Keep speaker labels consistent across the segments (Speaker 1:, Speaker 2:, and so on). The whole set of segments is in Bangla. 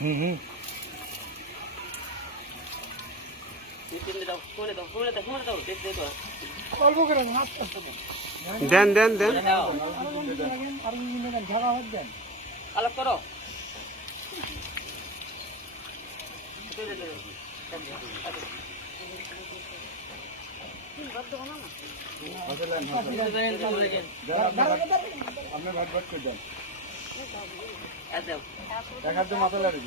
Speaker 1: হুম হুম।
Speaker 2: দেন দেন
Speaker 3: দেন।
Speaker 4: আলাপ করো।
Speaker 1: আপনি ভাট ভাট করে দেন। এক হাতে মাথা লাগে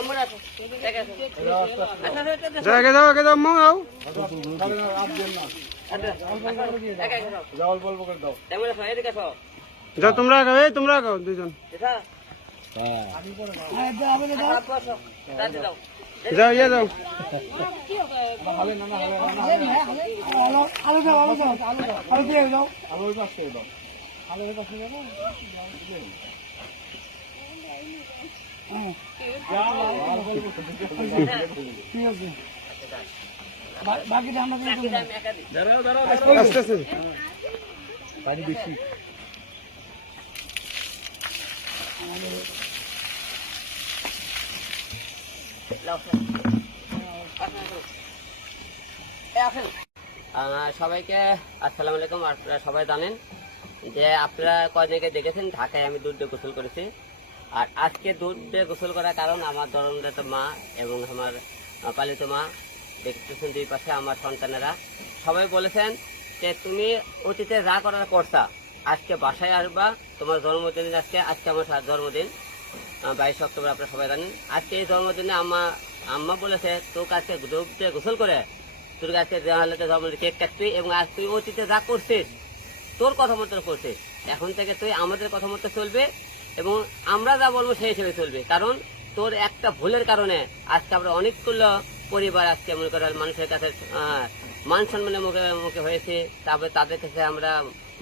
Speaker 4: আমরা আসো। ঠিক আছে আচ্ছা আচ্ছা
Speaker 3: যাও আগে যাও আগে যাও মো আও
Speaker 1: আপ দেন না
Speaker 4: একা একা যাও
Speaker 3: তোমরা আগে এই তোমরা আগে দুজন
Speaker 4: দেখা
Speaker 3: যাও ইয়ে যাও।
Speaker 2: বাকিটা আমাকে
Speaker 4: একা দিই
Speaker 3: আস্তে আস্তে
Speaker 1: পানি বেশি
Speaker 4: লাও আহ, সবাইকে আসসালামু আলাইকুম। আপনারা সবাই জানেন যে আপনারা কয়দিনকে দেখেছেন? ঢাকায় আমি দুধ দিয়ে গোসল করেছি। আর আজকে দুধ দিয়ে গোসল করার কারণ আমার দরমদাত মা এবং আমার পালিত মা, দেখতেছেন দুই পাশে আমার সন্তানেরা। সবাই বলেছেন যে তুমি অতীতে যা করার করতা আজকে বাসায় আসবা, তোমার জন্মদিন আজকে আজকে আমার জন্মদিন। বাইশ অক্টোবর আপনারা সবাই জানেন। আজকে এই জন্মদিনে আম্মা আম্মা বলেছে আজকে দুধ দিয়ে গোসল করে তোর দেওয়ালে জন্মদিন কেক কাটবি এবং আজ তুই অতীতে যা করছিস, তোর কথা মতো করছিস। এখন থেকে তুই আমাদের কথা মতো চলবে এবং আমরা যা বলব সেই হিসেবে চলবে। কারণ তোর একটা ভুলের কারণে আজকে আমরা অনেকগুলো পরিবার আজকে মনে করেন মানুষের কাছে মান সম্মানের মুখে মুখে হয়েছে। তারপরে তাদের কাছে আমরা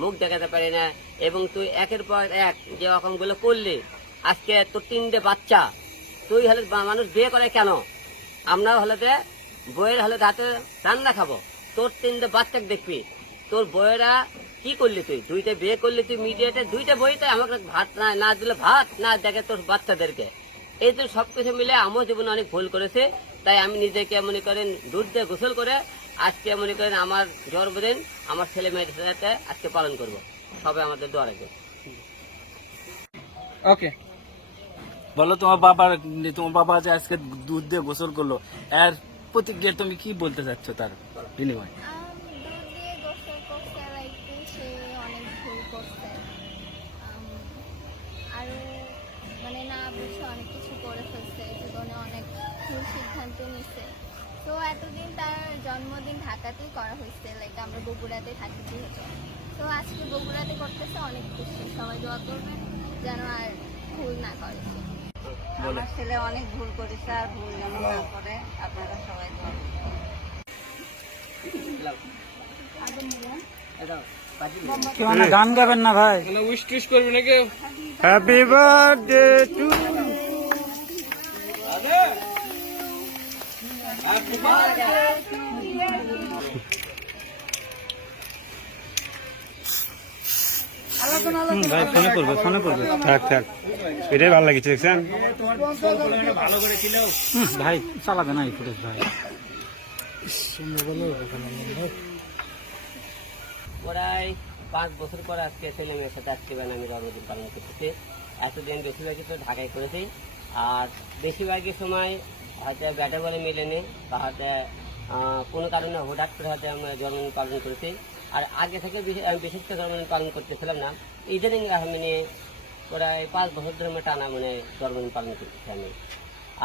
Speaker 4: মুখ দেখাতে পারি না এবং তুই একের পর এক যে রকমগুলো করলি আজকে তোর তিনটে বাচ্চা। তুই হলে মানুষ বিয়ে করে কেন? আমরা হলেতে বইয়ের হলে হাতে রান্না খাব। তোর তিনটে বাচ্চাকে দেখবি। তোর বইয়েরা কি করলি তুই? দুইটা বিয়ে করলি তুই মিডিয়াতে দুইটা বইতে আমাকে ভাত না না দিলে ভাত, না দেখে তোর বাচ্চাদেরকে। এই তো সবকিছু মিলে আমার জীবনে অনেক ভুল করেছে। তাই আমি নিজেকে মনে করেন দুধ দিয়ে গোসল করে আজকে মনে করেন আমার জন্মদিন, আমার ছেলে মেয়েদের সাথে আজকে পালন করব। সবাই আমাদের দোয়া রাখবে
Speaker 2: ওকে
Speaker 5: বলো তোমার বাবার, তোমার বাবা যে আজকে দুধ দিয়ে গোসল করল, এর প্রতিক্রিয়া তুমি কি বলতে চাচ্ছ তার, বিনিময়?
Speaker 6: মানে না অনেক কিছু করে জীবনে অনেক ভুল সিদ্ধান্ত তো এতদিন তার জন্মদিন করা হয়েছে লাইক আমরা বগুড়াতে থাকি তো আজকে বগুড়াতে করতেছে, অনেক খুশি। সবাই দোয়া করবেন, যেন আর ভুল না করে।
Speaker 7: আমার ছেলে অনেক ভুল করেছে আর ভুল যেন না করে আপনারা সবাই দোয়া করবেন।
Speaker 2: কেউ না গান গাবেন না ভাই।
Speaker 3: হ্যাপি বার্থডে টু
Speaker 2: ভাই ফোনে করবে ফোনে করবে
Speaker 3: থাক থাক। এটাই ভালো লাগছে দেখছেন?
Speaker 2: ভাই চালাবে না এই ফুটেজ ভাই।
Speaker 4: প্রায় পাঁচ বছর পরে আজকে ছেলে মেয়ের সাথে আজকে বেলা আমি জন্মদিন পালন করতেছি। এতদিন বেশিরভাগই তো ঢাকায় করেছি। আর বেশিরভাগই সময় হয়তো ব্যাটে বলে মিলেনি বা হয়তো কোনো কারণে হঠাৎ করে হয়তো আমরা জন্মদিন পালন করেছি। আর আগে থেকে আমি বিশেষ করে জন্মদিন পালন করতেছিলাম না ইদানিং আমি নিয়ে প্রায় পাঁচ বছর ধরে আমি টানা মানে জন্মদিন পালন করতেছি আমি।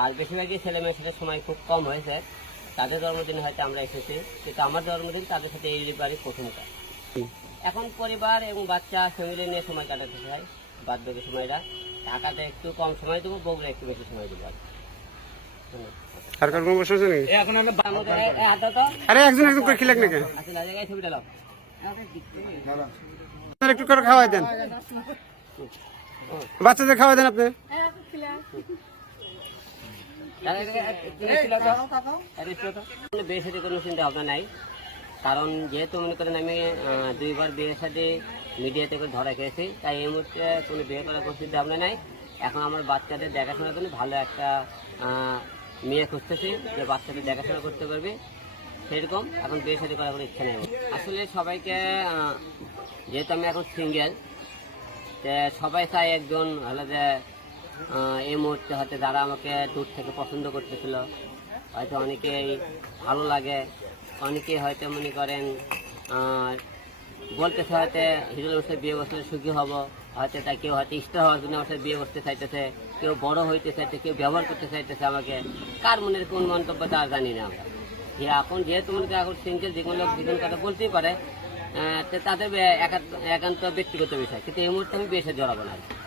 Speaker 4: আর বেশিরভাগই ছেলে মেয়ের সাথে সময় খুব কম হয়েছে তাদের জন্মদিন হয়তো আমরা এসেছি কিন্তু আমার জন্মদিন তাদের সাথে এই এইবারই প্রথম কাজ। এখন পরিবার এবং বাচ্চা ফ্যামিলি নিয়ে সময় কাটাতে চাই বাদ বাকি সময়টা। ঢাকাতে একটু কম সময় দেবো বগুড়া একটু বেশি সময় দেবো আর।
Speaker 3: কার কোনো প্রশ্ন আছে নাকি?
Speaker 4: এখন আমরা তো।
Speaker 3: আরে একজন একজন করে খিলাক নাকি?
Speaker 4: আচ্ছা জায়গায় ছবিটা লাও
Speaker 3: একটু করে খাওয়াই দেন। বাচ্চাদের খাওয়াই দেন আপনি।
Speaker 4: বেশি কোনো চিন্তা ভাবনা নাই কারণ যেহেতু মনে করেন আমি দুইবার বিয়ের সাথে মিডিয়া থেকে ধরা খেয়েছি, তাই এই মুহূর্তে কোনো বিয়ে করার কোনো চিন্তা ভাবনা নাই। এখন আমার বাচ্চাদের দেখাশোনার জন্য ভালো একটা মেয়ে খুঁজতেছি, যে বাচ্চাদের দেখাশোনা করতে পারবে। সেরকম, এখন বিয়ে শাদী করার কোনো ইচ্ছা নেই আসলে সবাইকে যেহেতু আমি এখন সিঙ্গেল সবাই চায় একজন হলো যে এই মুহূর্তে হয়তো যারা আমাকে দূর থেকে পছন্দ করতেছিল, হয়তো অনেকেই ভালো লাগে, অনেকেই হয়তো মনে করেন বলতেছে হয়তো আমার সাথে বিয়ে বসলে সুখী হব। হয়তো তাই কেউ হয়তো ইষ্ট হওয়ার জন্য আমার বিয়ে বসতে চাইতেছে, কেউ বড় হইতে চাইছে কেউ ব্যবহার করতে চাইতেছে আমাকে। কার মনের কোন মন্তব্য তা জানি না আমরা। এখন যেহেতু মনে এখন সিঙ্গেল যে কোনো লোক যে কোনো কথা বলতেই পারে তাদের একান্ত- ব্যক্তিগত বিষয়। কিন্তু এই মুহূর্তে আমি বেশি জড়াবো না